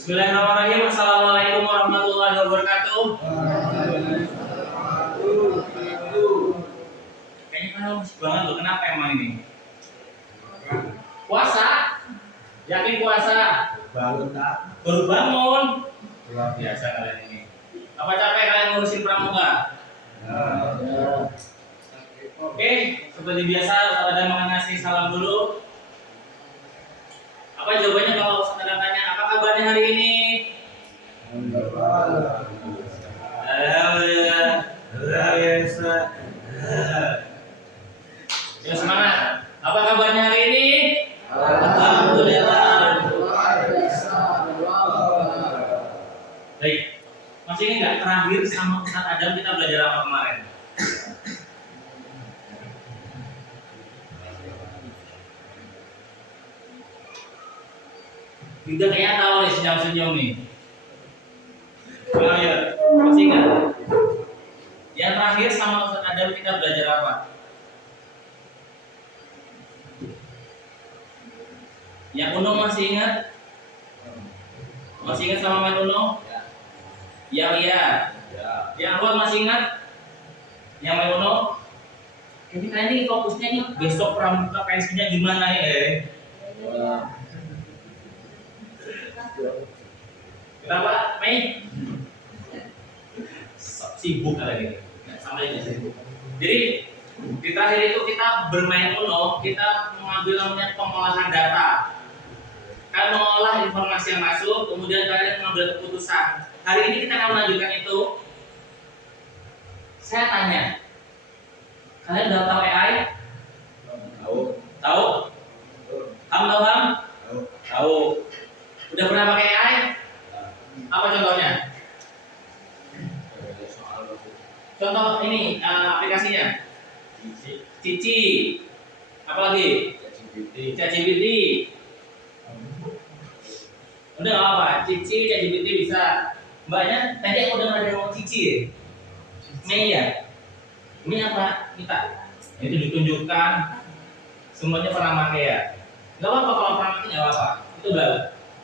Bismillahirrahmanirrahim. Assalamualaikum warahmatullahi wabarakatuh. Kayaknya kan lemes banget loh. Kenapa emang ini? Puasa? Yakin puasa? Bangun tak? Baru bangun. Luar Biasa kalian ini. Apa capek kalian ngurusin pramuka? Oke, seperti biasa ada mengasih salam dulu. Apa jawabannya kalau saudara tanya apa kabarnya hari ini? Alhamdulillah. Yuk semangat. Apa kabarnya hari ini? Alhamdulillah. Baik. Masih ingat nggak terakhir sama Ustaz Adam kita belajar apa kemarin? Kita kayaknya tahu nih senyum-senyum nih. Ayo, masih ingat? Yang terakhir sama Ustaz Adam kita belajar apa? Yang Uno masih ingat? Masih ingat sama Mas Uno? Ya. Yang Awal masih ingat? Yang Mas Uno? Ini fokusnya nih besok pramuka pensinya gimana ya? Kenapa, Mei? Sibuk kali ini. Sama ini sibuk. Jadi di terakhir itu kita bermain Uno, kita mengambil namanya pengolahan data. Kalian mengolah informasi yang masuk, kemudian kalian mengambil keputusan. Hari ini kita akan melanjutkan itu. Saya tanya, kalian udah tahu AI? Tahu? Tahu? Tahu. Udah pernah pakai AI? Apa contohnya? Contoh ini aplikasinya. Cici. Apa lagi? ChatGPT. Udah nggak apa? Cici, ChatGPT bisa. Mbaknya tadi aku udah ada ngomong Cici ya? Mei ya? Ini apa? Kita. Itu ditunjukkan. Semuanya pernah pakai ya. Gak apa-apa kalau pernah pakai nggak apa-apa.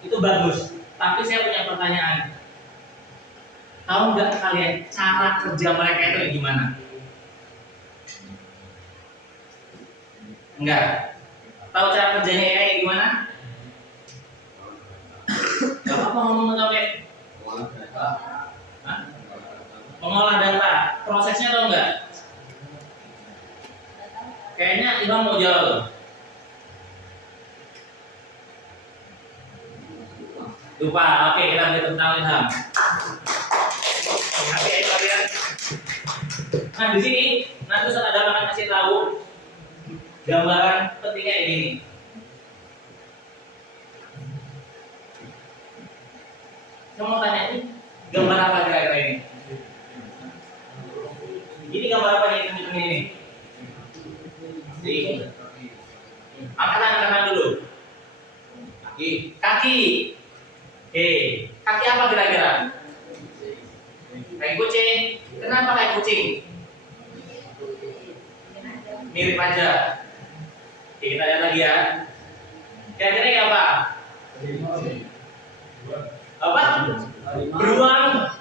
Itu bagus. Tapi saya punya pertanyaan. Tahu nggak kalian cara kerja mereka itu gimana? Enggak. Tahu cara kerjanya AI gimana? Gak apa-apa ngomong apa? Mengolah data. Prosesnya tahu nggak? Kayaknya Ilham mau jawab. Lupa. Oke, kita beri tepuk tangan Ilham. Oke, kalian. Nah, di sini nanti Ustaz Adam akan kasih tahu gambaran pentingnya ini. Saya mau tanya ini gambar apa kira-kira ini? Ini gambar apa ini? Angkat dulu. Kaki. Oke, kaki apa kira-kira? Kayak kucing. Kenapa kayak kucing? Mirip aja. Oke, kita lihat lagi ya. Kira-kira ini apa? Apa? Beruang.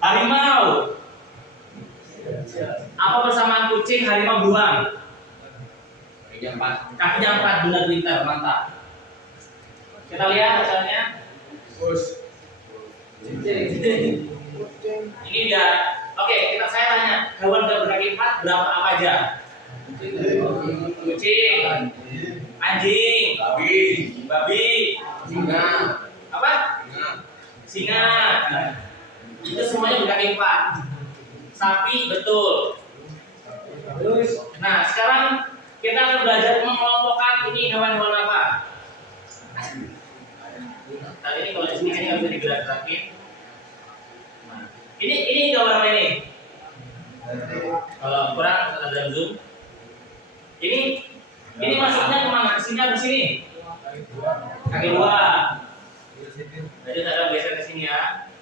Harimau. Apa persamaan kucing, harimau, beruang? Kakinya 4, benar pintar, mantap. Kita lihat hasilnya. Ini dia. Oke, saya tanya, hewan berkaki 4 berapa apa aja? Kucing, anjing, babi, singa. Apa? Singa. Itu semuanya berkaki 4. Sapi, betul. Nah, sekarang kita akan belajar mengelompokkan ini hewan-hewan apa. Tadi ini kalau di sini kayaknya nggak bisa digerak-gerakin. Nah, ini gambar apa ini? Kalau kurang ada zoom. Ini masuknya kemana? Ke sini atau ke sini? Kaki 2. Jadi ada geser ke sini ya.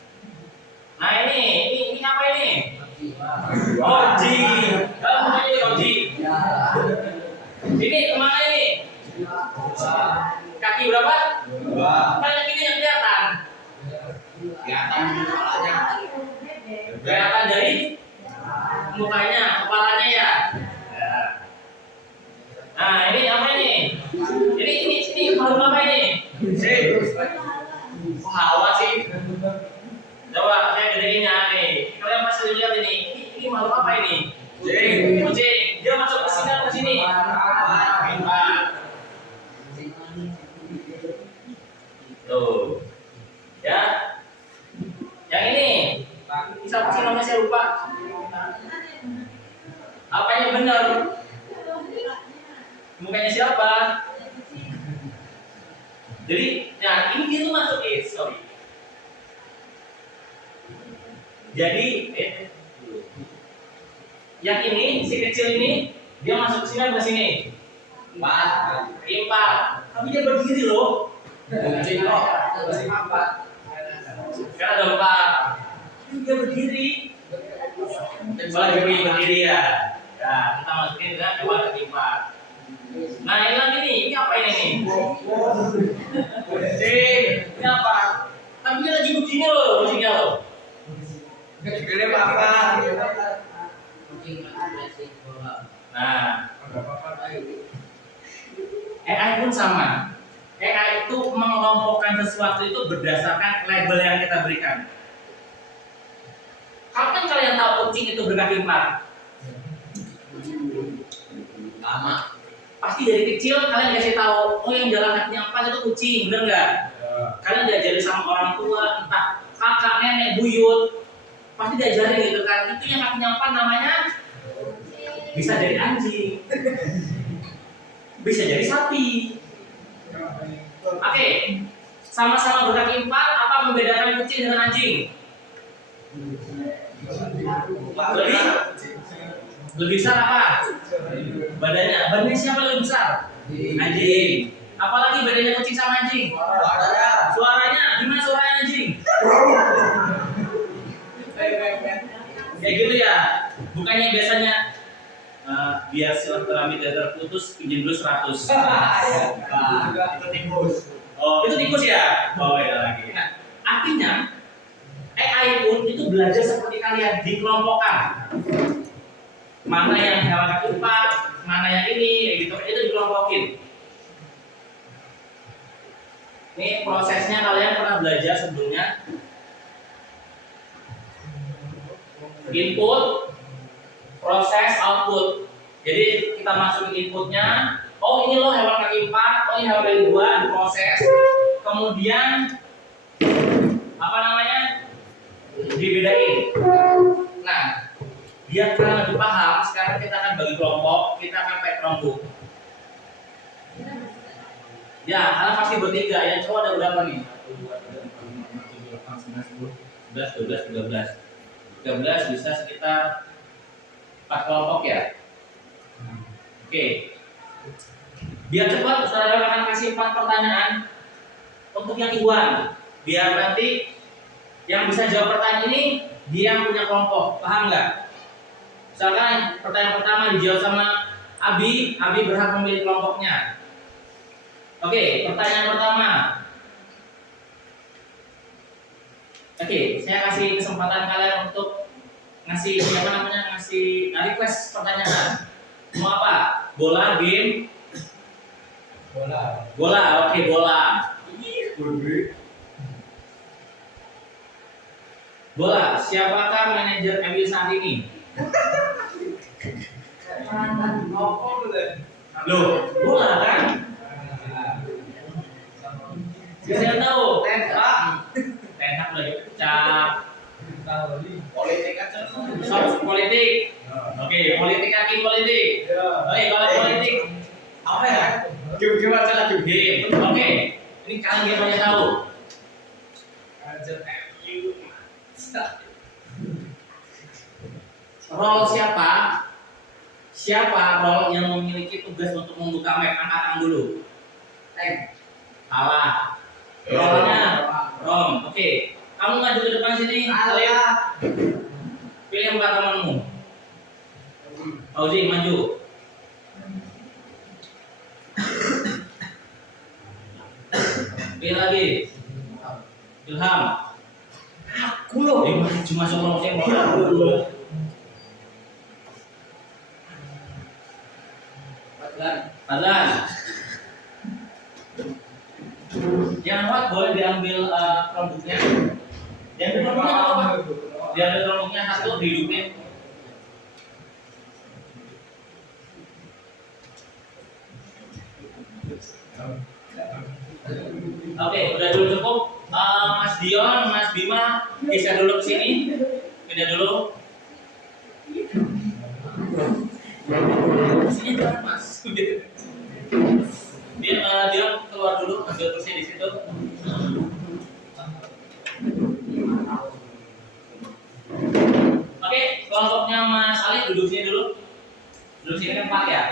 Nah ini apa ini? Oji. Kalau bukan ini oji. Ini kemana ini? Kaki berapa? 2. Banyak ini yang kelihatan. makhluk apa ini? Kok hawa sih? Coba saya gedein ya nih. Kalian pasti lihat ini. Ini makhluk apa ini? Kucing. Dia masuk ke sini atau ke sini? Tuh. Ya. Yang ini. Siapa sih namanya saya lupa. Apanya benar? Mukanya siapa? Jadi, nah ini dia tuh masuk sorry. Jadi, yang ini si kecil ini dia masuk ke sini atau ke sini? Empat. Tapi dia berdiri loh. Kucing kok. Kan ada empat. Dia berdiri. Berdiri ya. Nah, kita masukin ke coba ke empat. Nah, ini lagi nih. Ini apa ini nih? Kucing. Ini apa? Tapi dia lagi begini loh, kucingnya loh. Gede apa? Nah, AI pun sama. AI itu mengelompokkan sesuatu itu berdasarkan label yang kita berikan. Kapan kalian tahu kucing itu berkaki empat? Lama. Pasti dari kecil kalian dikasih tahu, oh yang jalan kakinya empat itu kucing, benar nggak? Kalian diajarin sama orang tua, entah kakak, nenek, buyut, pasti diajarin gitu kan. Itu yang kakinya empat namanya bisa jadi anjing, bisa jadi sapi. Oke, sama-sama berkaki empat, apa membedakan kucing dengan anjing? Lebih besar apa? Badannya siapa lebih besar? Anjing. Apalagi badannya kucing sama anjing? Suaranya, gimana suaranya anjing? Kayak gitu ya. Bukannya biasanya biar silaturahmi tidak terputus, pinjam dulu 100. Itu tikus. Oh, itu tikus ya? Oh, ya lagi. Nah, artinya AI pun itu belajar seperti kalian, dikelompokkan. Mana yang hewan kaki empat, mana yang ini, gitu. Itu dikelompokin. Ini prosesnya kalian pernah belajar sebelumnya. Input, proses, output. Jadi kita masukin inputnya. Oh ini loh hewan kaki empat, oh ini hewan kaki dua, diproses. Kemudian apa namanya? Dibedain. Nah, biar kalian lebih paham, sekarang kita akan bagi kelompok, kita akan pakai kelompok. Ya, kalian pasti bertiga. Yang cowok ada berapa nih? 1, 2, 3, 4, 5, 6, 7, 8, 9, 10, 11, 12, 13 bisa sekitar 4 kelompok ya. Oke. Biar cepat, saudara akan kasih 4 pertanyaan untuk yang Iwan. Biar nanti yang bisa jawab pertanyaan ini dia yang punya kelompok. Paham nggak? Misalkan pertanyaan pertama dijawab sama Abi berhak memilih kelompoknya. Oke, pertanyaan pertama. Oke, saya kasih kesempatan kalian untuk ngasih request pertanyaan. Mau apa? Bola, game? Bola, oke bola. Bola, siapakah manajer MU saat ini? Loh, bola kan? Saya tahu, Ten Hag lagi pecah. Politik aja. Politik. Oke, politik hakim politik. Oke, kalau politik apa ya? Game aja lagi game. Oke, ini kalian game aja tahu. Role siapa? Siapa role yang memiliki tugas untuk membuka map? Angkat tangan dulu. Salah. Role-nya Rom. Oke. Kamu maju ke depan sini. Kalian pilih 4 temanmu. Fauzi maju. Pilih lagi. Ilham. Aku loh. Cuma suruh saya mau aku. Padlan. Yang kuat boleh diambil produknya. Yang produknya apa? Diambil produknya satu dihidupin. Oke, udah dulu cukup. Mas Dion, Mas Bima, bisa dulu ke sini. Pindah dulu. Sini jangan Mas. Dia keluar dulu, ambil kursi di situ. Oke, kelompoknya Mas Ali duduk sini dulu. Duduk sini kan Pak ya.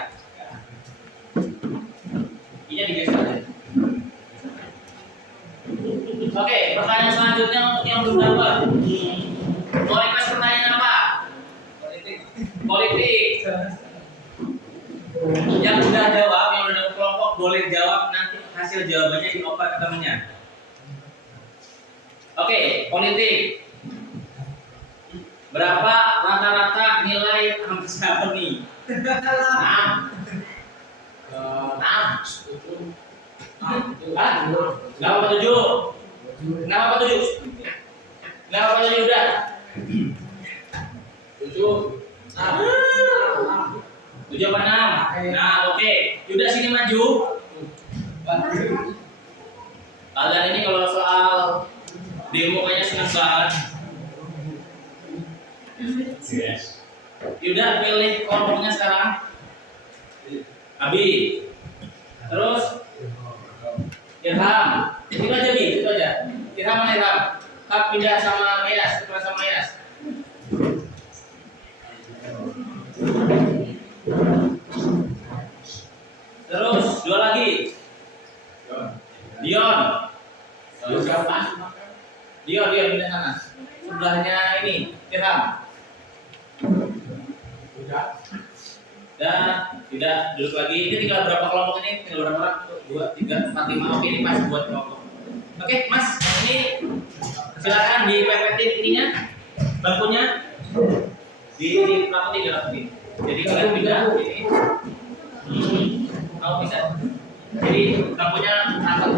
Iya digeser aja. Oke, pertanyaan selanjutnya untuk yang belum dapat. Mau request pertanyaan apa? Politik. Yang udah jawab, yang udah kelompok boleh jawab, nanti hasil jawabannya dioper ke temennya. Oke, politik. Berapa rata-rata nilai Ahmad Syafii? 6. 7. Nggak apa 7? Nggak apa 7? Nggak apa 7 udah? 7. 7 apa 6? Nah, oke. Udah sini maju. Kalian ini kalau soal demo kayaknya senang banget. Yes. Yuda pilih kelompoknya sekarang. Abi. Terus Irham. Itu aja Bi, itu aja. Irham mana Irham? Kap pindah sama Mayas, tukar sama Mayas. Terus dua lagi. Dion. Siapa? Dion pindah sana. Sebelahnya ini Irham. Dan tidak duduk lagi. Ini tinggal berapa kelompok ini? Tinggal berapa orang? 2, 3, 4, 5. Oke, ini pas buat kelompok. Oke, Mas, ini silakan dipepetin ininya, bangkunya, di rapetin. Jadi kalian pindah ini. Kamu bisa. Jadi bangkunya rapat.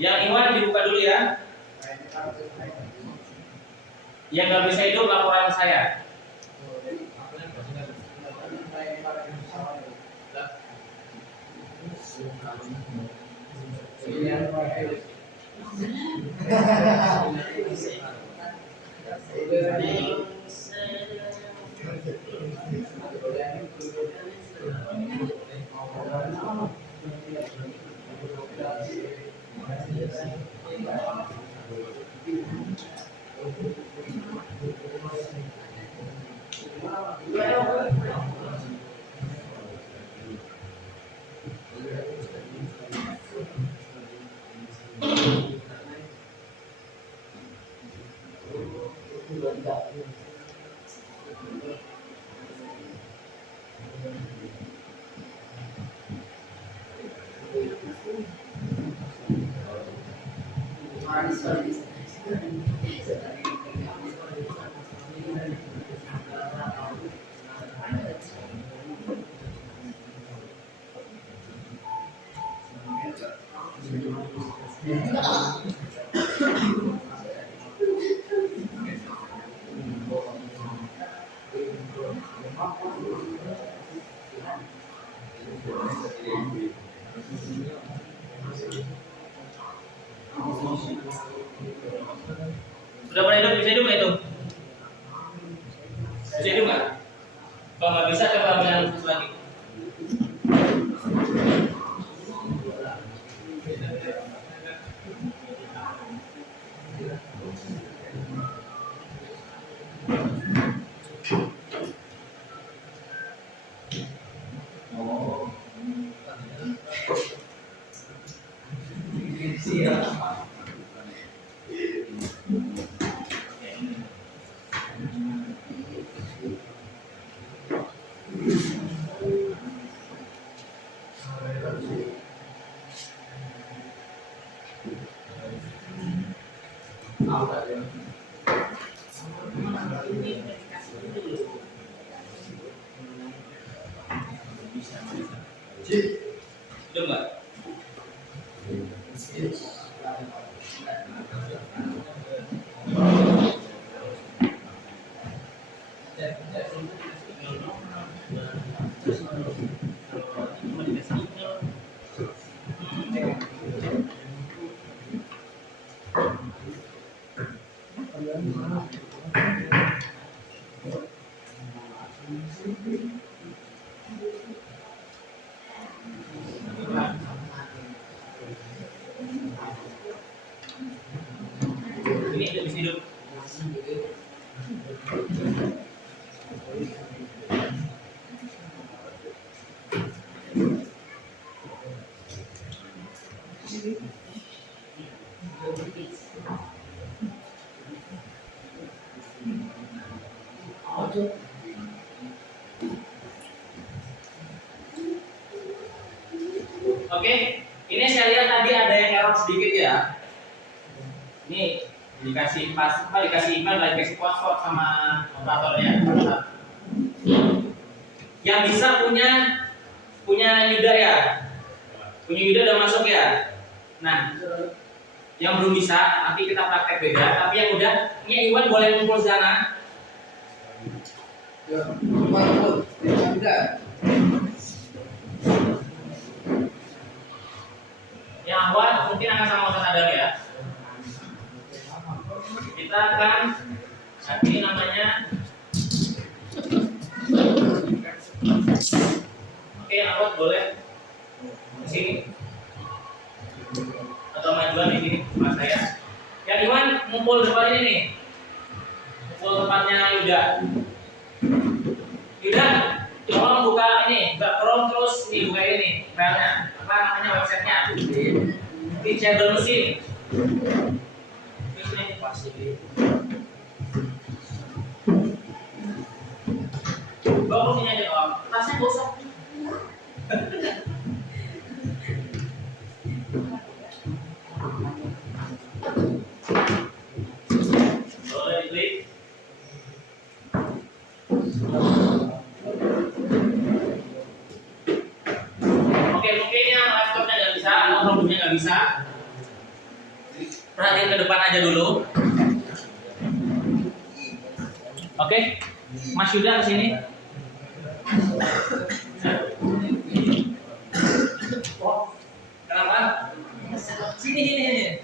Yang Iwan dibuka dulu ya. Yang nggak bisa hidup laporan saya. jangan lurus lagi. Udah nggak? Ini udah bisa hidup. Oke, ini saya lihat tadi ada yang error sedikit ya. Ini dikasih dikasih email, dikasih password sama operatornya. Yang bisa punya Yuda ya, punya Yuda udah masuk ya. Nah, yang belum bisa nanti kita praktek beda. Tapi yang udah, ini Iwan boleh ngumpul sana. Yang awal mungkin akan sama Ustaz Adam ya. Kita akan nanti namanya. Oke, yang awal boleh di sini atau majuan di sini mas saya. Yang Iwan ngumpul depan ini nih, ngumpul tempatnya Yuda. Yuda, tolong buka ini, buka Chrome terus nih buka ini filenya, apa namanya websitenya? Teachable mesin. Terus ini pasti. Bawa sini aja om, tasnya nggak usah. Boleh diklik. Oke, mungkin yang laptopnya nggak bisa, atau Chromebooknya nggak bisa, perhatiin ke depan aja dulu. Oke, Mas Yuda ke sini. Kenapa? Sini.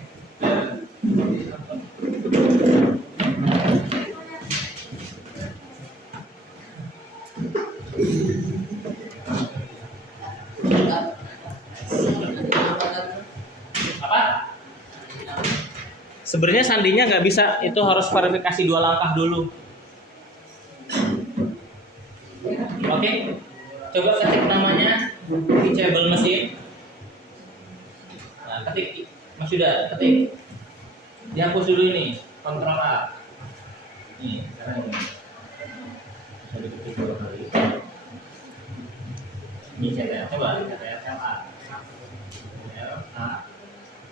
Apa? Sebenarnya sandinya nggak bisa, itu harus verifikasi 2 langkah dulu. Oke, coba ketik namanya teachable mesin. Nah, ketik, Mas Yuda, ketik. Dihapus dulu ini, Ctrl A. Nih, sekarang ini. Bisa diketik 2 kali. Ini CTRL, coba CTRL A. CTRL A.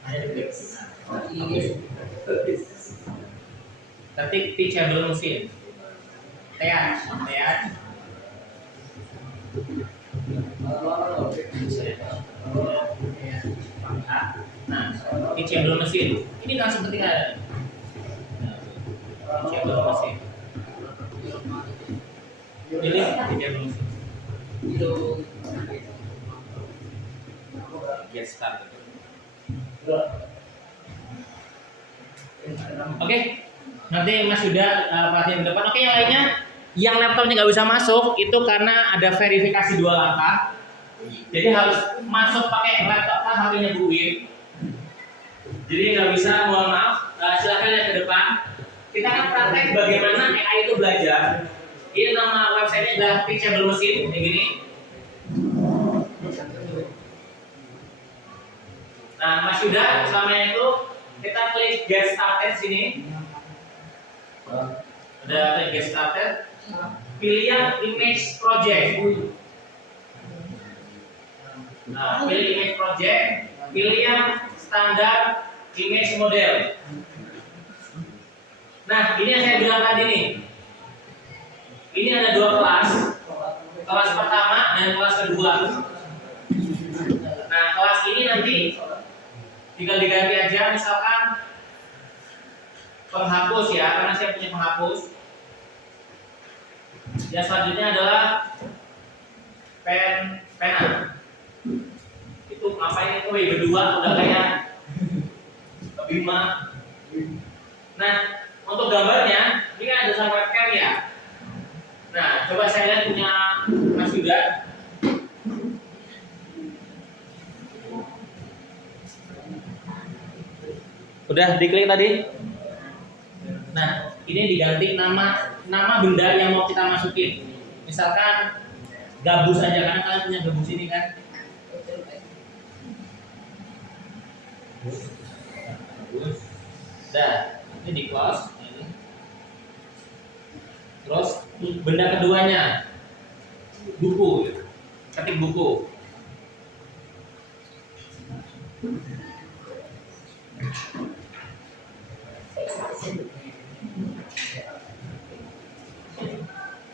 Hanya diklik. Nah, oke. Ketik teachable mesin. Teat. Nah, teachable mesin. Ini langsung ketik ada. Teachable mesin. Pilih teachable mesin. Get start. Oke, nanti Mas sudah perhatian ke depan. Oke, yang lainnya yang laptopnya nggak bisa masuk itu karena ada verifikasi 2 langkah. Jadi harus masuk pakai laptop HP-nya Bu Win. Jadi nggak bisa, mohon maaf. Silakan lihat ke depan. Kita akan praktek bagaimana AI itu belajar. Ini nama websitenya adalah Teachable Machine, kayak gini. Nah, Mas Yuda, selama itu kita klik Get Started sini. Ada klik Get Started. Pilih yang Image Project. Nah, pilih Image Project. Pilih yang Standar Image Model. Nah, ini yang saya bilang tadi nih. Ini ada 2 kelas. Kelas pertama dan kelas kedua. Nah, kelas ini nanti tinggal diganti aja, misalkan penghapus ya, karena saya punya penghapus. Yang selanjutnya adalah pena. Itu ngapain itu berdua udah kayak Bima. Nah, untuk gambarnya ini kan ada sama webcam ya. Nah, coba saya lihat punya Mas Yuda. Udah diklik tadi. Nah, ini diganti nama benda yang mau kita masukin. Misalkan gabus aja, karena kalian punya gabus ini kan. Dah, ini di close. Terus benda keduanya buku, ketik buku.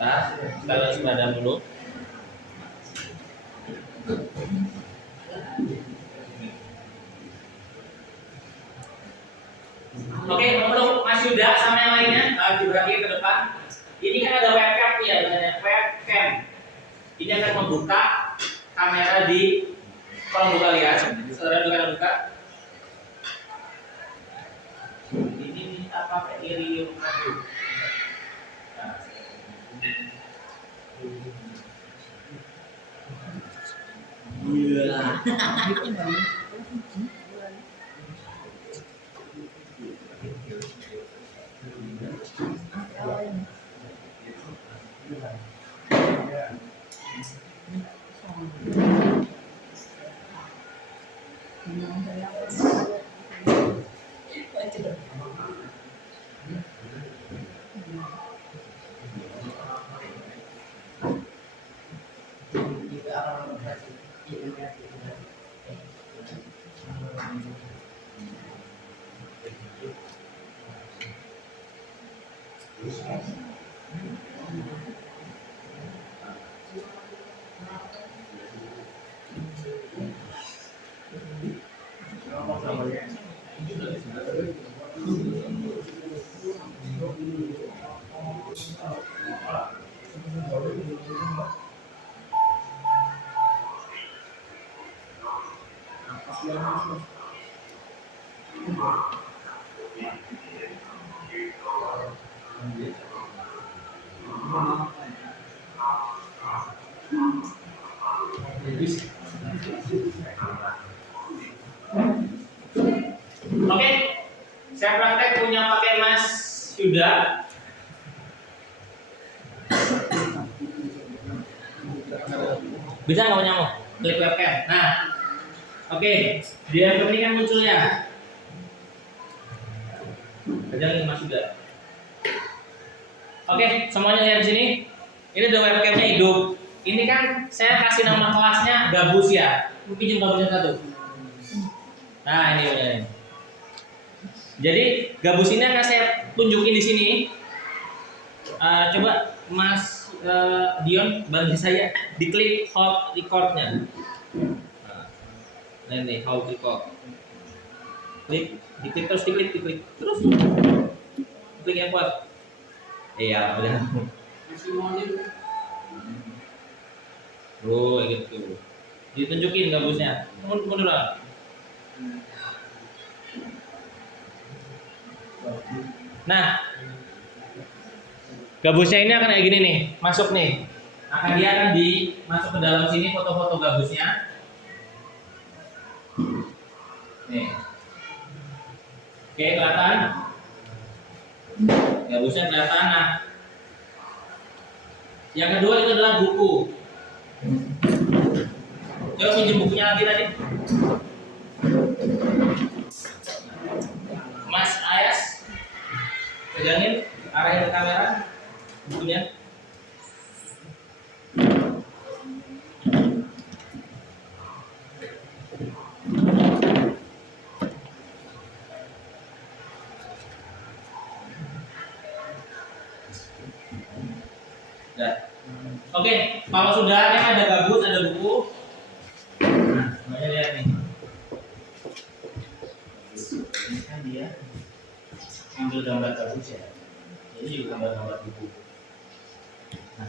Nah, kita langsung ada dulu. Oke, untuk Mas Yuda sama yang lainnya, dibagi ke depan. Ini kan ada webcam ya, webcam. Ini akan membuka kamera di kolom buka kalian. Saudara dengan buka. Ini kita pakai Iridium Audio. Nah. Oke, saya praktek punya pakai Mas Yuda. Bisa nggak punya mau? Klik webcam. Nah, oke, dia ini kan muncul ya. Kerjain Mas Yuda. Oke, semuanya lihat di sini. Ini udah webcamnya hidup. Ini kan saya kasih nama kelasnya gabus ya. Mungkin jumlah gabusnya satu. Nah, ini. Jadi gabus ini akan saya tunjukin di sini. Coba Mas Dion bantu saya diklik hold recordnya. Nah ini hold record. Diklik terus diklik terus. Klik yang kuat. Iya udah. Oh gitu. Ditunjukin gabusnya. Mundur. Nah, Gabusnya ini akan kayak gini nih, masuk nih. Dia akan masuk ke dalam sini foto-foto gabusnya. Nih. Oke, kelihatan? Gabusnya kelihatan. Nah, yang kedua itu adalah buku. Coba pinjam bukunya lagi tadi. Mas Ayas, pegangin, arahin ke kamera bukunya. Oke, kalau sudah ada gabus, ada buku. Nah, semuanya lihat nih. Ini kan dia ambil gambar gabus ya. Jadi juga gambar-gambar buku. Nah,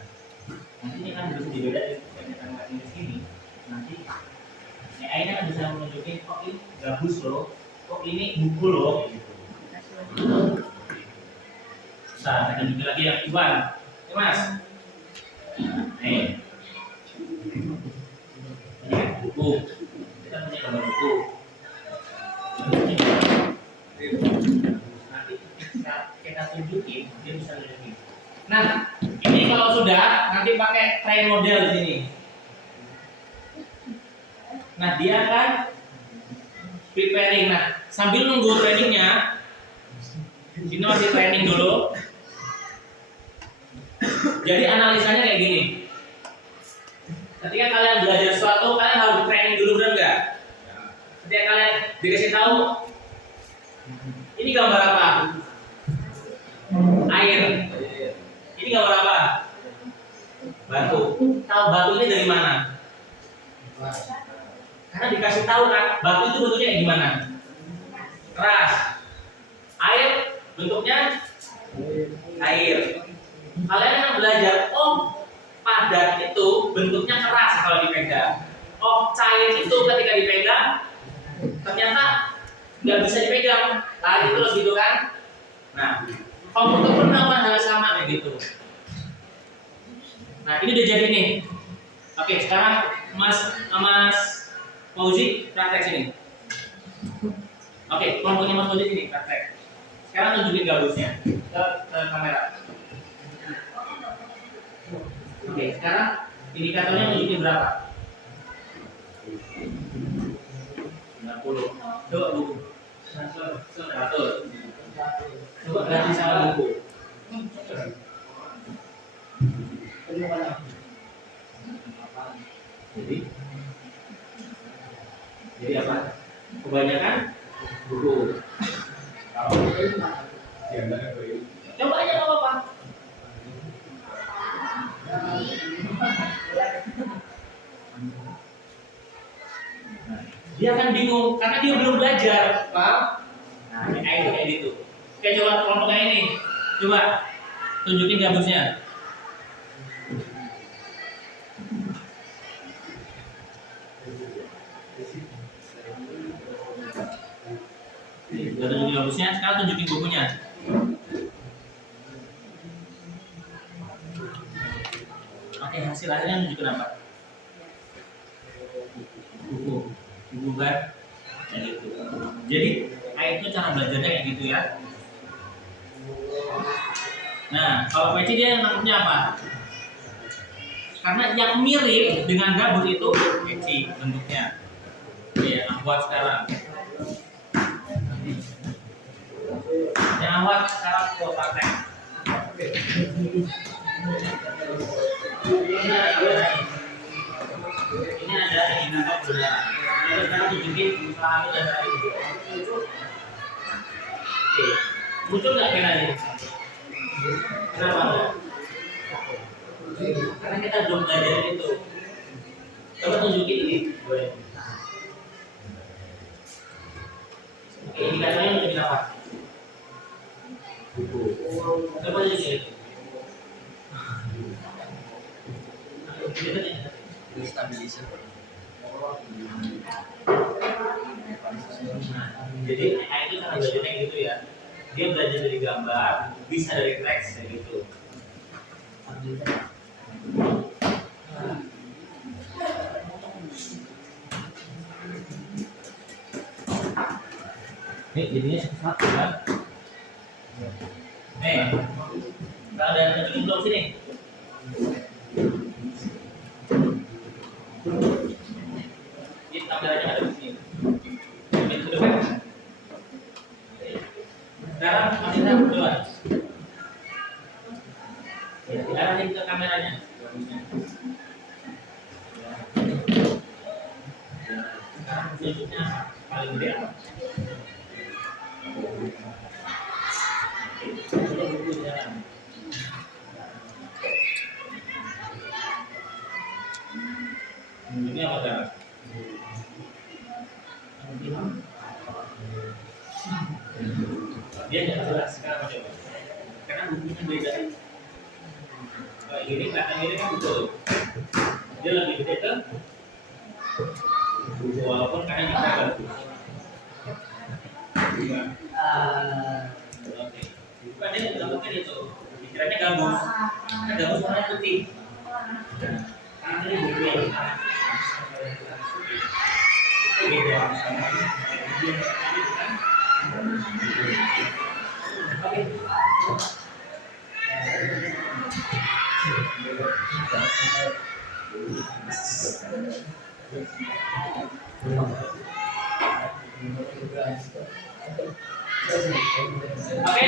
nanti ini kan bisa dibedain. Kita nggak di sini. Nanti AI kan bisa menunjukin, kok ini gabus loh, kok ini buku loh. Gitu. Nah, kita tunjuk lagi yang Iwan. Oke, Mas. Nih, buku. Kita punya gambar buku. Nanti kita tunjukin, dia bisa tunjukin. Nah, ini kalau sudah nanti pakai train model di sini. Nah, dia akan preparing. Nah, sambil nunggu trainingnya, ini masih training dulu. Jadi analisanya kayak gini. Ketika kalian belajar sesuatu, kalian harus di training dulu, benar nggak? Ketika kalian dikasih tahu, ini gambar apa? Air. Ini gambar apa? Batu. Tahu batu ini dari mana? Karena dikasih tahu kan, batu itu bentuknya kayak gimana? Keras. Air bentuknya air. Kalian akan belajar, oh padat itu bentuknya keras kalau dipegang. Oh cair itu ketika dipegang ternyata nggak bisa dipegang, lari terus gitu kan? Nah, komputer pun melakukan hal sama kayak gitu. Nah ini udah jadi nih. Oke, sekarang Mas Fauzi praktek sini. Oke, kelompoknya Mas Fauzi sini praktek. Sekarang tunjukin gabusnya ke kamera. Oke, sekarang indikatornya nunjukin berapa? 90. Coba buku. 100. Coba ganti sama buku. Jadi apa? Kebanyakan buku. Coba aja nggak apa-apa. Dia akan bingung karena dia belum belajar, paham? Nah, ini kayak gitu. Oke, coba kelompoknya ini. Coba tunjukin gabusnya. Udah tunjukin gabusnya, sekarang tunjukin bukunya. Oke, hasilnya nunjukin apa? Buku kan? Kayak gitu. Jadi, itu cara belajarnya kayak gitu ya. Nah, kalau peci dia nangkepnya apa? Karena yang mirip dengan gabus itu peci bentuknya. Oke, yang buat sekarang. Yang awal sekarang buat praktek. Ini ada indikator benar. Lalu sekarang tunjukin usaha itu dan hari itu. Oke, muncul nggak kira ini? Kenapa enggak? Karena kita belum belajar itu. Coba tunjukin ini. Boleh. Oke, indikatornya tunjukin apa? Buku. Coba tunjukin. Stabilizer. Jadi AI itu cara belajarnya gitu ya. Dia belajar dari gambar, bisa dari teks kayak gitu. Ini jadinya satu kan? Nggak ada yang belum sini. Ini kameranya ada di sini. Ini ke depan. Sekarang masih tahap kedua. Diarahin ke kameranya. Sekarang tunjuknya paling gede apa? Ini apa dah? Dia tidak jelas sekarang coba. Karena bukunya beda. Kalau ini belakang ini kan betul. Dia lebih gede ke walaupun kadang kita bagus. Oke. Bukan dia gabungkan itu. Pikirannya gabus. Kan gabus warna putih. Nah, ini beda. Itu beda. Oke. Oke,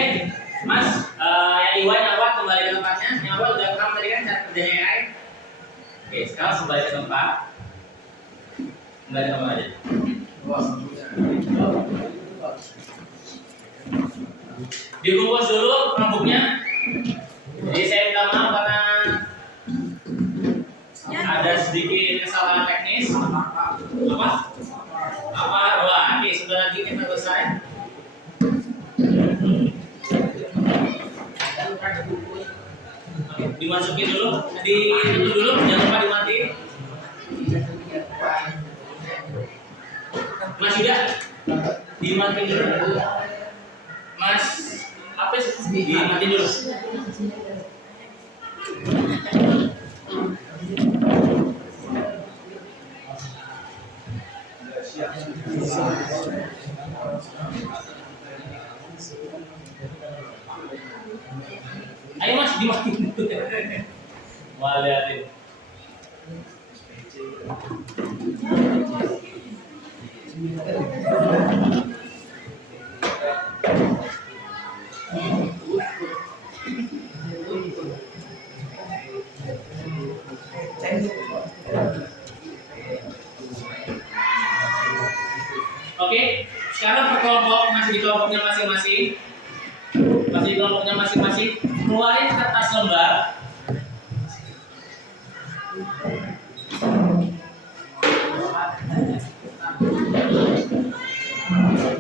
Mas, yang Iwan awal kembali ke tempatnya. Yang awal udah rekam tadi kan cara kerjanya AI. Oke, sekarang kembali ke tempat. Kembali ke tempat aja. Dibungkus dulu rambutnya. Jadi saya minta maaf karena ada sedikit kesalahan teknis. Apa? Wah, oke, sebentar lagi kita selesai. Oke, dimasukin dulu, itu dulu, jangan lupa dimatiin. Mas Yuda, dimatiin dulu. Mas, apa sih? Dimatiin dulu. Ayo Mas, dimatiin dulu. Wah, liatin. Oke, sekarang per kelompok masih di kelompoknya masing-masing. Masih di kelompoknya masing-masing. Keluarin kertas lembar.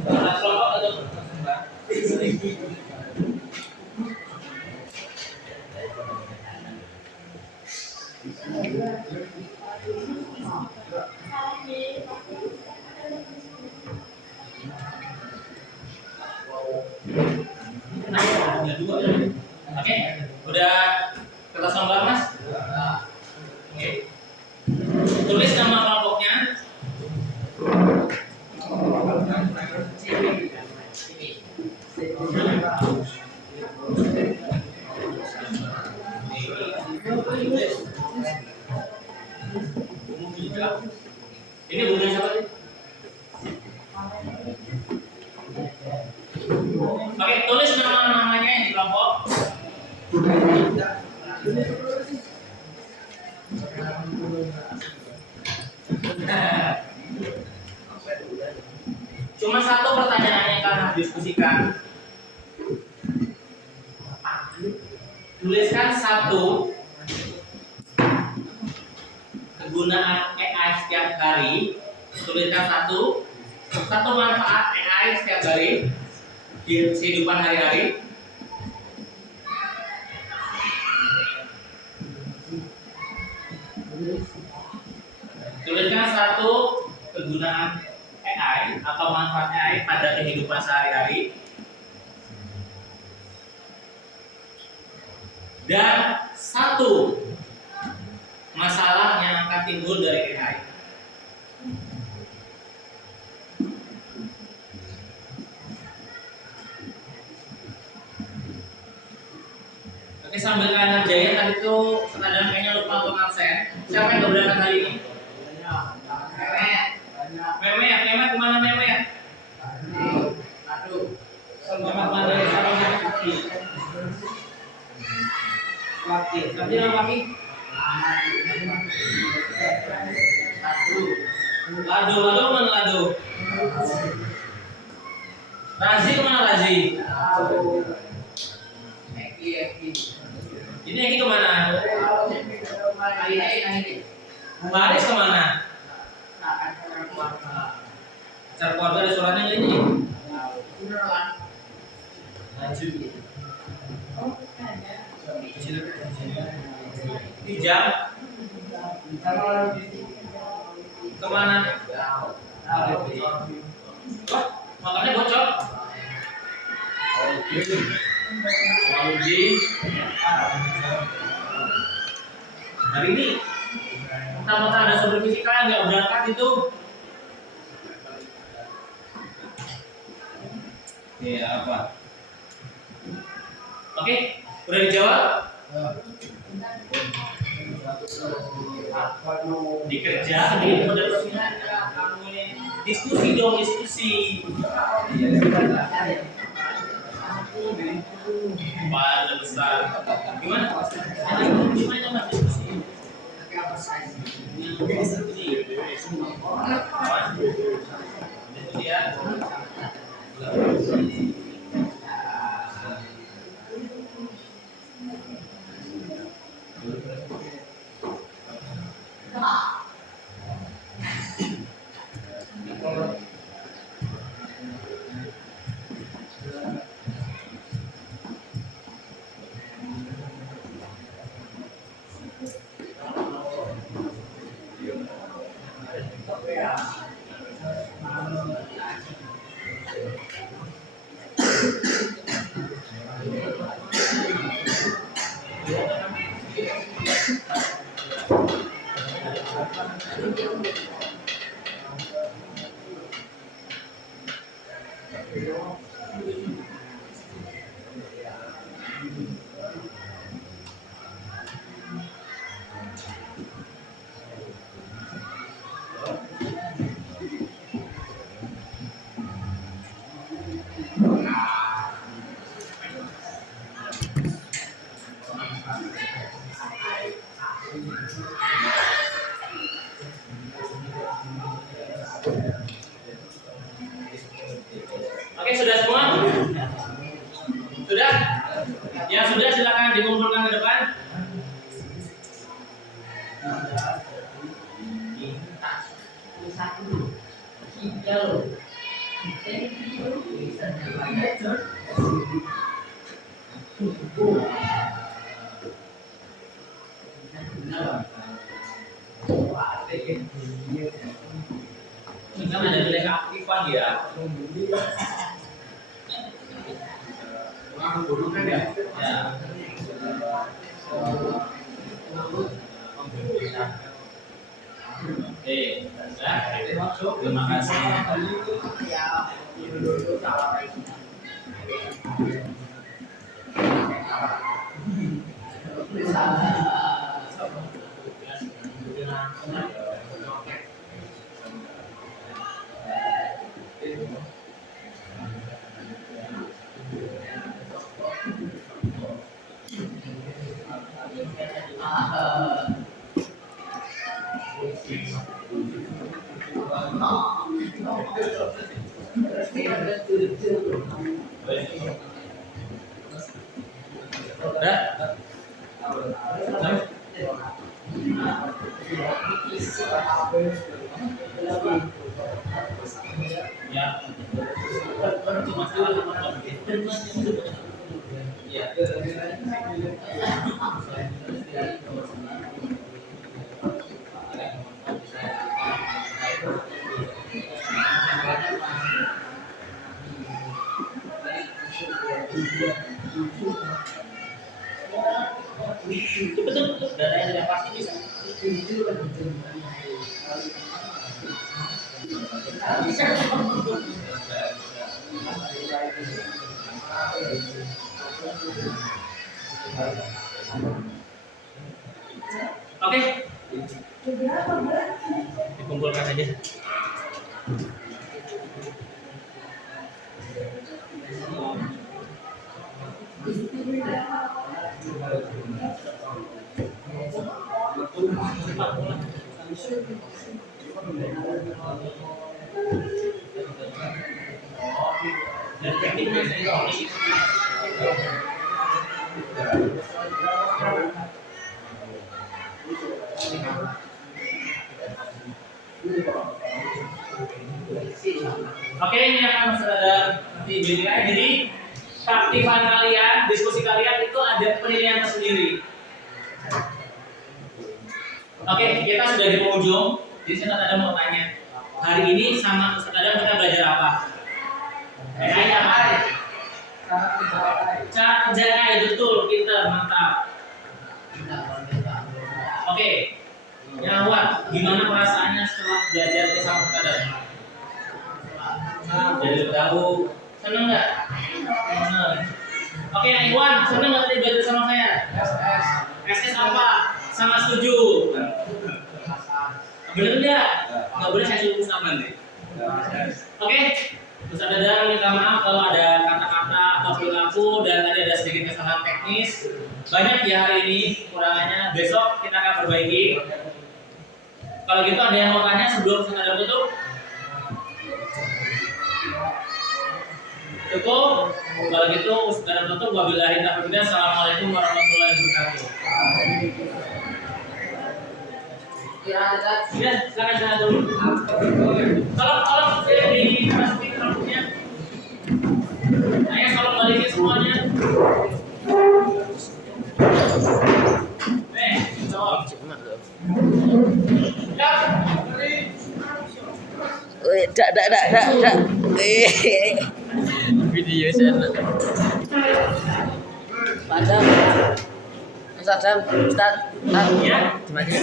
Kertas kelompok atau kertas lembar? Ada dua. Oke, udah kertas lembar Mas? Oke. Tulis nama kelompoknya. Ini bukunya siapa sih? Oke, tulis nama-namanya yang di kelompok. Cuma satu pertanyaan yang akan diskusikan. Tuliskan satu kegunaan AI setiap hari. Tuliskan satu manfaat AI setiap hari di kehidupan hari-hari. Tuliskan satu kegunaan AI atau manfaat AI pada kehidupan sehari-hari. Dan satu masalah yang akan timbul dari PHI. Oke, sambil kalian ngerjain tadi tuh kadang kayaknya lupa untuk absen. Siapa yang berangkat hari ini? Memet kemana Memet? Aduh. Memet kemana dari sarung kaki? Kaki. Tapi yang kaki? Lado mana lado? Razi kemana Razi? Eki. Ini Eki kemana? Baris kemana? Acara keluarga ada suratnya nggak ini? Maju. Di jam? Kemana? Wah, makannya bocor. Waludin. Hari ini mentah-mentah ada supervisi kalian nggak berangkat itu. Ya apa? Oke, udah dijawab? Dikerjain, udah diskusi dong, diskusi. Pada besar. Gimana? Gimana mas diskusi? Itu dia. Oke, sudah semua? Sudah? Ya sudah, silakan dikumpulkan ke depan. Kita ada nilai keaktifan ya. Ya. Oke, terima kasih. Ya. kumpulkan aja. Oke, ini akan masih ada nanti penilaian. Jadi keaktifan kalian, diskusi kalian itu ada penilaian tersendiri. Oke, kita sudah di penghujung. Jadi saya ada mau tanya, hari ini sama Ustaz Adam kita belajar apa? Kayaknya apa? Cara kerja AI, betul, pinter, mantap. Oke, yang awal, gimana perasaannya setelah belajar bersama Ustaz Adam? Jadi tahu, seneng nggak? Seneng. Oke, yang Iwan, seneng nggak tadi belajar sama saya? SS apa? Sama setuju. Bener nggak? Nggak boleh saya suruh Ustaz nanti. Oke, Ustaz Adam minta maaf kalau ada kata-kata atau perilaku dan tadi ada sedikit kesalahan teknis. Banyak ya hari ini kurangannya. Besok kita akan perbaiki. Kalau gitu ada yang mau tanya sebelum Ustaz Adam tutup? Cukup? Kalau gitu Ustaz Adam tutup. Wabillahi taufiq. Assalamualaikum warahmatullahi wabarakatuh. Ya, silakan jalan dulu. Tolong dimasukin rambutnya. Ayo tolong balikin semuanya. Jawab. Dak. Video sana. Padam. Ustaz. Ya. Mati.